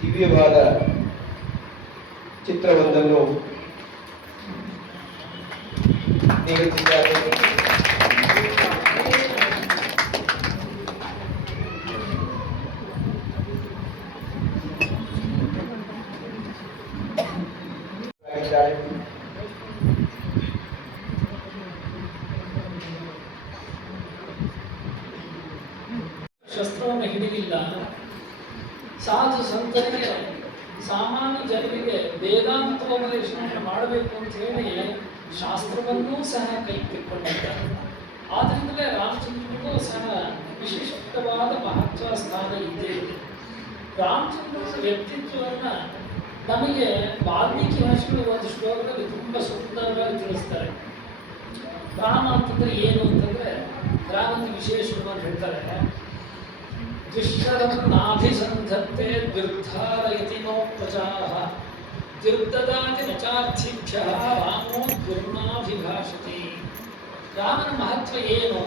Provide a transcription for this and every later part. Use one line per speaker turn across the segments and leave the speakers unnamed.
ದಿವ್ಯವಾದ ಚಿತ್ರವೊಂದನ್ನು ನೀಡುತ್ತಿದ್ದಾರೆ
ಹಿಡಿಲಿಲ್ಲ ಸಾಧು ಸಂತರಿಗೆ ಸಾಮಾನ್ಯ ಜನರಿಗೆ ವೇದಾಂತೋಪದೇಶವನ್ನು ಮಾಡಬೇಕು ಅಂತ ಹೇಳಿ ಶಾಸ್ತ್ರವನ್ನೂ ಸಹ ಕೈ ತಿಳ್ಕೊಂಡಿದ್ದಾರೆ ಆದ್ದರಿಂದಲೇ ರಾಮಚಂದ್ರನಿಗೂ ಸಹ ವಿಶಿಷ್ಟವಾದ ಮಹತ್ವ ಸ್ಥಾನ ಇದೆ. ರಾಮಚಂದ್ರನ ವ್ಯಕ್ತಿತ್ವವನ್ನು ನಮಗೆ ವಾಲ್ಮೀಕಿ ಮಹರ್ಷಿಗಳು ಒಂದು ಶ್ಲೋಕದಲ್ಲಿ ತುಂಬ ಸುಂದರವಾಗಿ ತಿಳಿಸ್ತಾರೆ. ರಾಮ ಅಂತಂದ್ರೆ ಏನು ಅಂತಂದ್ರೆ ರಾಮನ ಅಂತ ಹೇಳ್ತಾರೆ. ದುಶ್ಚರನ್ನಾಭಿಸಂಧತ್ತೆ ದುರ್ಧಾರಯತಿ ನೋಪಚಾಹ ದುರ್ದದಾತಿ ನಚಾರ್ಥಿಭ್ಯ ರಾಮೋ ದುರ್ನಾಭಿಭಾಷತೆ ರಾಮನ ಮಹತ್ವ ಏನು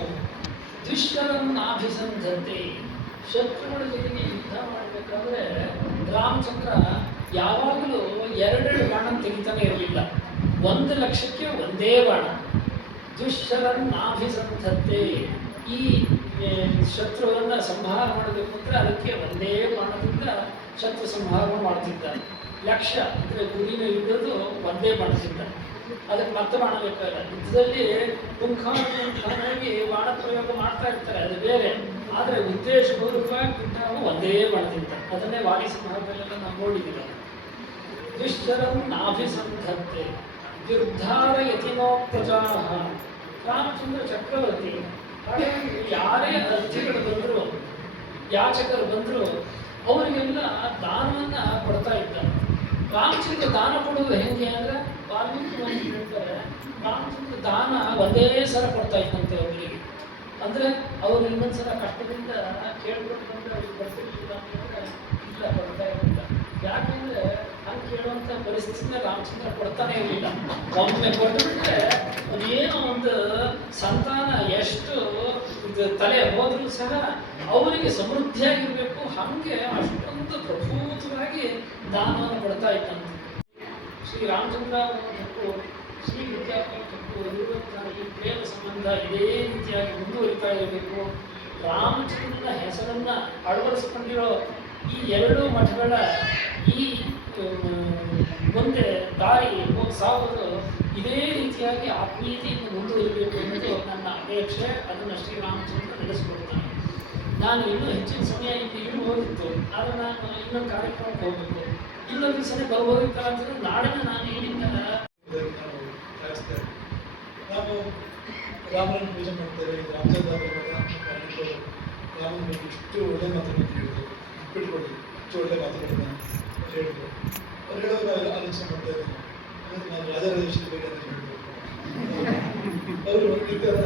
ದುಶ್ಚರನ್ನಾಭಿಸಂಧತ್ತೆ ಶತ್ರುಗಳ ಜೊತೆಗೆ ಯುದ್ಧ ಮಾಡಬೇಕಾದ್ರೆ ರಾಮಚಂದ್ರ ಯಾವಾಗಲೂ ಎರಡೆರಡು ಬಾಣ ತೆಗಿತಾನೆ ಇರಲಿಲ್ಲ. ಒಂದು ಲಕ್ಷಕ್ಕೆ ಒಂದೇ ಬಾಣ. ದುಶ್ಚರನ್ನಾಭಿಸಂಧತ್ತೆ ಈ ಶತ್ರುವನ್ನ ಸಂಹಾರ ಮಾಡಬೇಕು ಅಂದ್ರೆ ಅದಕ್ಕೆ ಒಂದೇ ಬಾಣದಿಂದ ಶತ್ರು ಸಂಹಾರ ಮಾಡ್ತಿದ್ದಾನೆ ಲಕ್ಷ ಅಂದ್ರೆ ಗುರಿನ ಇಡೋದು ಒಂದೇ ಬಾಣದಿಂದ ಅದಕ್ಕೆ ಮತ್ತೆ ಮಾಡಬೇಕಾಗಿಲ್ಲ. ಯುದ್ಧದಲ್ಲಿ ಪುಂಖಾನುಪುಂಖಾನಾಗಿ ಬಾಣ ಪ್ರಯೋಗ ಮಾಡ್ತಾ ಇರ್ತಾರೆ, ಅದು ಬೇರೆ. ಆದರೆ ಉದ್ದೇಶಪೂರ್ವಕವಾಗಿ ಬಿಟ್ಟಾಗ ಒಂದೇ ಬಾಣದಿಂದ ಅದನ್ನೇ ವಾಣಿ ಸಂಹಾರದಲ್ಲೆಲ್ಲ ನಾವು ನೋಡಿದ್ದೀವಿ. ದುಶ್ಚರಂ ನಾಭಿಸಂಧತ್ತೆ ದುರ್ಧಾರ ಪ್ರಜಾ ರಾಮಚಂದ್ರ ಚಕ್ರವರ್ತಿ ಯಾರೇ ಅರ್ಜಿಗಳು ಬಂದರು, ಯಾಚಕರು ಬಂದರು, ಅವರಿಗೆಲ್ಲ ದಾನವನ್ನ ಕೊಡ್ತಾ ಇದ್ದ ರಾಮಚಂದ್ರ ದಾನ ಕೊಡುವುದು ಹೆಂಗೆ ಅಂದ್ರೆ ವಾಲ್ಮೀಕಿ ಒಂದು ಹೇಳ್ತಾರೆ ರಾಮಚಂದ್ರ ದಾನ ಒಂದೇ ಸಲ ಕೊಡ್ತಾ ಇದ್ದಂತೆ ಅವರಿಗೆ. ಅಂದ್ರೆ, ಅವ್ರು ಇನ್ನೊಂದ್ಸಲ ಕಷ್ಟದಿಂದ ಕೇಳ್ಕೊಂಡು ಬಂದ್ರೆ ಅವ್ರಿಗೆ ಬರ್ತಿರ್ಲಿಲ್ಲ ಅಂತಂದ್ರೆ ಇಲ್ಲ, ಕೊಡ್ತಾ ಇರಲಿಲ್ಲ. ಯಾಕಂದ್ರೆ, ಹಂಗೆ ಕೇಳುವಂತ ಪರಿಸ್ಥಿತಿನ ರಾಮಚಂದ್ರ ಕೊಡ್ತಾನೆ ಇರಲಿಲ್ಲ ಒಮ್ಮೆ ಕೊಟ್ಟುಬಿಟ್ರೆ ಅದೇನೋ ಒಂದು ಸಂತಾನ ಎಷ್ಟು ಇದು ತಲೆ ಹೋದರೂ ಸಹ ಅವರಿಗೆ ಸಮೃದ್ಧಿಯಾಗಿರಬೇಕು. ಹಾಗೆ ಅಷ್ಟೊಂದು ಪ್ರಭೂತವಾಗಿ ದಾನವನ್ನು ಕೊಡ್ತಾ ಇದ್ದಂತೆ. ಶ್ರೀ ರಾಮಚಂದ್ರ ಮತ್ತು ಶ್ರೀ ವಿದ್ಯಾಪೀಠಕ್ಕೂ ಇರುವಂತಹ ಈ ಪ್ರೇಮ ಸಂಬಂಧ ಇದೇ ರೀತಿಯಾಗಿ ಮುಂದುವರಿತಾ ಇರಬೇಕು. ರಾಮಚಂದ್ರನ ಹೆಸರನ್ನು ಅಳವಡಿಸಿಕೊಂಡಿರೋ ಈ ಎರಡು ಮಠಗಳ ಈ ಮುಂದೆ ದಾರಿ ಸಾವು ಇದೇ ರೀತಿಯಾಗಿ ಆತ್ಮೀಯತೆಯಿಂದ ಎನ್ನುವುದು ಅಪೇಕ್ಷೆ ಅದನ್ನು ಶ್ರೀರಾಮಚಂದ್ರ ನಡೆಸಿಕೊಡ್ತಾನೆ. ನಾನು ಇನ್ನೂ ಹೆಚ್ಚಿನ ಸಮಯ ಇಲ್ಲಿ ಇರಬಹುದಿತ್ತು ಆದರೆ ನಾನು ಇನ್ನೊಂದು ಕಾರ್ಯಕ್ರಮಕ್ಕೆ ಹೋಗಬೇಕು ಇನ್ನೊಂದು ಸರಿ ಬರ್ಬೋದಿತ್ತ ಅಂತಂದ್ರೆ ನಾಳೆನ ನಾನು
ಏನಿಲ್ಲ ನಾವು ರಾಮನನ್ನು ಪೂಜೆ ಮಾಡ್ತೇವೆ ರಾಮಚಂದ್ರ ರಾಮನ ಇಷ್ಟು ಒಳ್ಳೆ ಮಾತುಗಳನ್ನು ಬಿಟ್ಕೊಡಿ ಇಷ್ಟು ಒಳ್ಳೆ ಮಾತುಗಳನ್ನ ಹೇಳಿದ್ರು. ಅವ್ರು ಹೇಳೋದು ನಾವು ಆಲೋಚನೆ ಮಾಡ್ತಾ ಅಂತ ಹೇಳ್ಬೋದು ಅವರು ಇತರ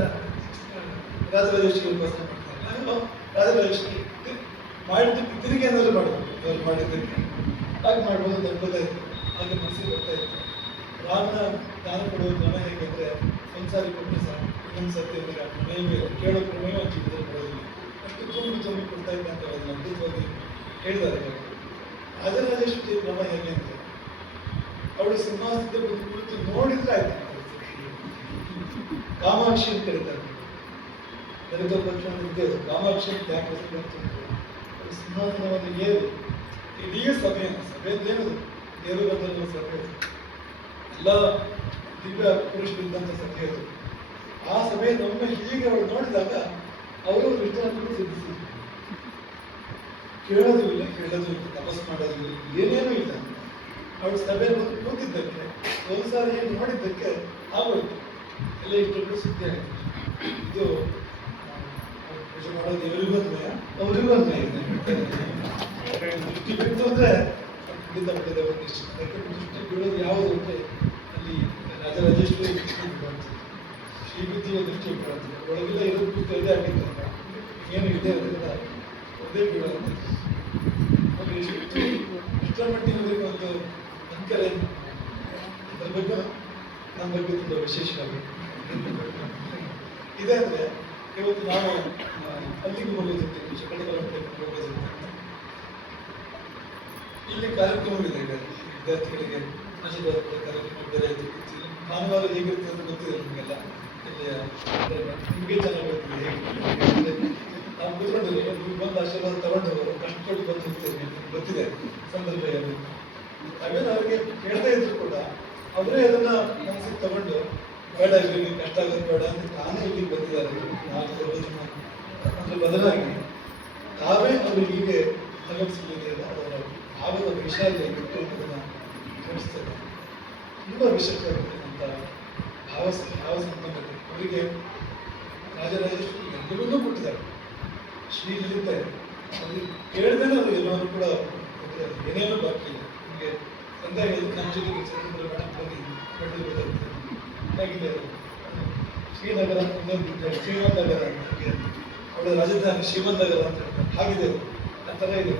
ರಾಜರಾಜೇಶ್ವರಿ ಉಪಾಸನೆ ಮಾಡ್ತಾರೆ. ನಾವು ರಾಜರಾಜೇಶ್ವರಿ ಮಾಡಿದ್ದಕ್ಕೆ ತಿರುಗಿ ಏನಾದರೂ ಮಾಡಬೇಕು ಅವ್ರು ಮಾಡಿದ್ದಕ್ಕೆ. ಹಾಗೆ ಮಾಡ್ಬೋದು ಅಂತ ಗೊತ್ತಾಯ್ತು ಹಾಗೆ ಮನಸ್ಸಿಗೆ ಇತ್ತು. ರಾಮನ ದಾನ ಕೊಡುವ ಕ್ರಮ ಹೇಗೆಂದ್ರೆ ಸಂಸಾರಿ ಕೊಟ್ಟರೆ ಸಾಕು. ಇನ್ನೊಂದು ಸತ್ಯ ಅಂದರೆ ಮನೆಯ ಕೇಳೋ ಕ್ರಮವೇ ಒಂದು ಜೀವಿತದಲ್ಲಿ ಬರೋದಿಲ್ಲ. ಅಷ್ಟು ತುಂಬಿ ತುಂಬಿ ಕೊಡ್ತಾ ಇದ್ದ ಅಂತ ಹೇಳಿದ್ರು ಅದ್ಭುತವಾಗಿ ಹೇಳಿದ್ದಾರೆ. ರಾಜರಾಜೇಶ್ವರಿ ಕ್ರಮ ಹೇಗೆ ಅಂದರೆ, ಅವಳು ಸಿಂಹಾಸನದ ಕುರಿತು ನೋಡಿದ್ರೆ ಆಯ್ತು. ಕಾಮಾಕ್ಷಿ ಅಂತ ಕರೀತಾರೆ ದಲಿತ ಪಕ್ಷವನ್ನು ಇದ್ದೇ ಅದು. ಕಾಮಾಕ್ಷಿ ಅಂದ್ರೆ, ಸಿಂಹಾಸನವನ್ನು ಏರಿ ಇಡೀ ಸಭೆಯ ಸಭೆ ಏನದು? ದೇವರು ಬಂದ ಸಭೆ. ಎಲ್ಲ ದಿವ್ಯ ಪುರುಷರಿದ್ದಂಥ ಸಭೆ ಅದು. ಆ ಸಭೆಯನ್ನು ಒಮ್ಮೆ ಹೀಗೆ ಅವರು ನೋಡಿದಾಗ ಅವರು ಕೃಷ್ಣನನ್ನು ಸಿದ್ಧಿಸಿದ್ರು. ಕೇಳೋದು ಇಲ್ಲ ಕೇಳೋದು ಇಲ್ಲ ತಪಸ್ ಮಾಡೋದು ಇಲ್ಲ ಏನೇನೂ ಇಲ್ಲ. ಅವಳು ಸಭೆಯಲ್ಲಿ ಬಂದು ಕೂತಿದ್ದಕ್ಕೆ ಒಂದು ಸಾರಿ ನೋಡಿದ್ದಕ್ಕೆ ಆಗೋಯ್ತು. ಎಲ್ಲ ಇಷ್ಟೊಂದು ಸುದ್ದಿ ಆಯಿತು. ಇದು ಮಾಡೋದು ಇವರಿಗೂ ಅವರಿಗೂ ಅನ್ವಯ ಇದೆ ದೃಷ್ಟಿ ಬಿತ್ತು ಅಂದ್ರೆ ಖಂಡಿತ ಬಿಟ್ಟಿದೆ ಒಂದು ನಿಶ್ಚಿತ ಅದಕ್ಕೆ ದೃಷ್ಟಿ ಬೀಳೋದು ಯಾವುದು ಅಲ್ಲಿ ರಾಜರಾಜೇಶ್ವರಿ ದೃಷ್ಟಿ ಬೀಳುವಂಥದ್ದು ಶ್ರೀಬುದ್ಧಿಯ ದೃಷ್ಟಿ ಬೀಳುವಂಥದ್ದು ಒಳಗೆಲ್ಲ ಇರೋದು ಬಿಟ್ಟು ಏನು ಇದೆ ಅದರಿಂದ ಒಂದೇ ಎಷ್ಟು ಎಷ್ಟರ ಮಟ್ಟಿಗೆ ಒಂದು ಅಂಕರೆ ಅದ್ರ ಬಗ್ಗೆ ನಮ್ಮ ಬಗ್ಗೆ ತುಂಬ ವಿಶೇಷವಾಗಿ. ಇದೆ ಅಂದರೆ ಇವತ್ತು ನಾವು ಅಲ್ಲಿಗೆ ಶಕಟಕಲ ಮಠಕ್ಕೆ ಹೋಗೋದಿರ್ತೀವಿ ಇಲ್ಲಿ ಕಾರ್ಯಕ್ರಮವಿದೆ ವಿದ್ಯಾರ್ಥಿಗಳಿಗೆ ಕಾರ್ಯಕ್ರಮ ಬೇರೆ ಭಾನುವಾರ ಹೇಗಿರುತ್ತೆ ಅಂತ ಗೊತ್ತಿದೆ ನಿಮಗೆಲ್ಲ. ಇಲ್ಲಿಯ ನಿಮಗೆ ಚೆನ್ನಾಗಿ ಗೊತ್ತಿದೆ ನಾವು ಕೂತ್ಕೊಂಡಿಲ್ಲ ನೀವು ಬಂದು ಆಶೀರ್ವಾದ ತಗೊಂಡು ಹೋಗೋರು ಕಷ್ಟಪಟ್ಟು ಬಂದಿರ್ತೇನೆ ಗೊತ್ತಿದೆ ಸಂದರ್ಭ ಏನು ಅವೇನು ಅವರಿಗೆ ಹೇಳ್ತಾ ಇದ್ರು ಕೂಡ, ಅವರೇ ಅದನ್ನ ಮನಸ್ಸಿಗೆ ತಗೊಂಡು ಬೇಡ ಇಲ್ಲಿ ಕಷ್ಟ ಆಗೋದು ಬೇಡ ಅಂತ ತಾನೇ ಬಂದಿದ್ದಾರೆ. ನಾಲ್ಕು ಬರೋದನ್ನ ಅದ್ರ ಬದಲಾಗಿ ತಾವೇ ಅವರಿಗೆ ಹೀಗೆ ತಲುಪಿಸಲಿದೆಯಲ್ಲ ಅವರ ಭಾವದ ವಿಷಯದಲ್ಲಿ ಬಿಟ್ಟು ಅದನ್ನ ತೋರಿಸ್ತದೆ ತುಂಬ ವಿಶೇಷವಾಗಿರ್ತಕ್ಕಂಥ ಭಾವ ಭಾವ ಸಂಪನ್ನತೆ ಅವರಿಗೆ ರಾಜರಾಜೇಶ್ವರಿ ಕೊಟ್ಟಿದ್ದಾರೆ. ಶ್ರೀಲಿದ್ದೆ ಅಲ್ಲಿ ಕೇಳ್ದೇನೆ ಅದು ಎಲ್ಲರೂ ಕೂಡ ಏನೇನೂ ಬಾಕಿ ಇಲ್ಲ. ನಿಮಗೆ ತಂದೆ ಹೇಳಿದ್ದು ನಮ್ಮ ಜೊತೆಗೆ ಮೇಡಮ್ ಅದು? ಶ್ರೀನಗರ ಇನ್ನೊಂದು ಇದೆ, ಶ್ರೀಮಂತ್ ನಗರ ಅಂತ ಹಾಗೆ. ಅವಳ ರಾಜಧಾನಿ ಶ್ರೀಮಂತ್ ನಗರ ಅಂತ ಹೇಳ್ತಾರೆ ಹಾಗಿದೆ ಆ ಥರ ಇದೆ